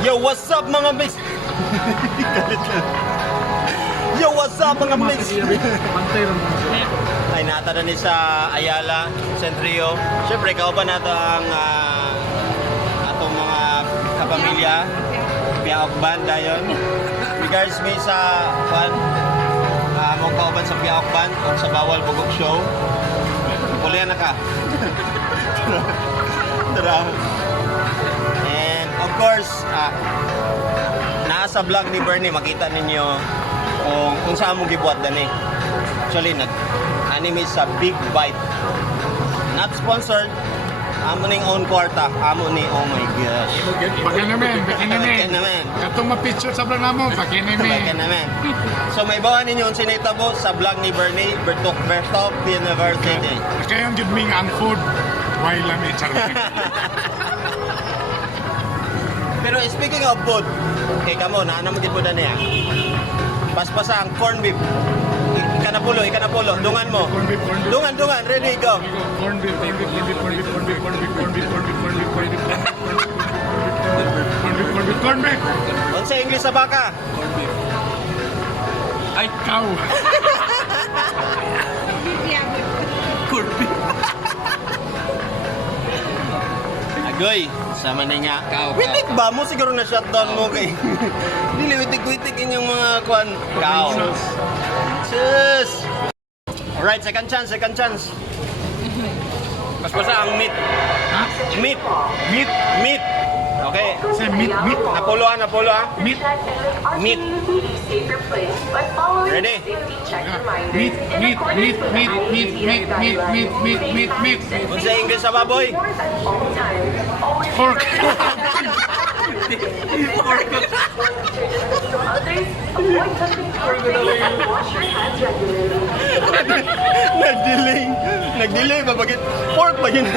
Yo, what's up mga mix? Yo, what's up mga mix? Ay, nata na ni sa Ayala, Centrio. Siyempre, kauban nato ang atong mga kapamilya. Piaok Band dayon. Regards me sa mong kauban sa Piaok Band o sa Bawal Bugog Show. Kulian na ka. Tara. And of course, nasa vlog ni Bernie, makita ninyo kung saan mo gibuhat dani. Actually, nag-anime sa Big Bite. Not sponsored. Amo ning own kwarta. Amo ni, oh my gosh. Baka naman. Katong ma-picture sa vlog namo, baka naman. So may bawa ninyo ang sinitabo sa vlog ni Bernie, Bertok University. Kaya ang gidming ang food, why lang i-charot. Pero speaking of food, okay kamo, naano mo gid po na niya. Paspasa ang corn beef. Ikanapulo, dungan mo. Dungan, ready, go. Corn beef. Ano sa English sa baka? Ay, cow. Corn beef. Agoy, sama na nga. Witik ba mo? Siguro na shutdown mo kay. Dili, witik inyong mga kwan. Cow. Sus! Alright, second chance. Mas basa ang meat. Ha? Meat. Okay. Say meat. Napulo ha. Meat. Ready? Meat. Kung sa English sa baboy? Pork. Nag-delay ba? Bakit? Pork ba yun?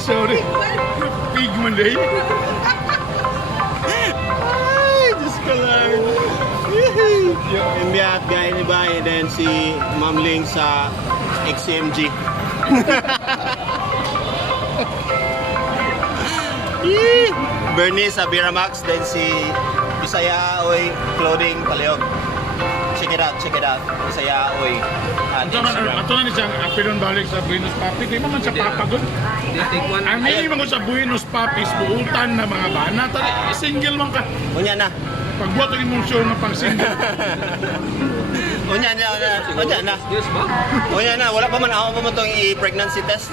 Sorry. Pig man day. Ay, Diyos ko lang. Yung biyat guy ni Bay, then si Ma'am Ling sa XMG. Bernie sa Biramax, then si Bisaya Oy Clothing Paleog. Check it out. Bisaya Oy. Ato na ni siyang apilon balik sa Buenos Papis. Di man siya papagod. Ang hindi man ko sa Buenos Papis, buutan na mga bana. Single man ka. Unya na. Pagbuhat ang imong show na pang single. Unya na. Wala pa man ako pa mo itong i-pregnancy test.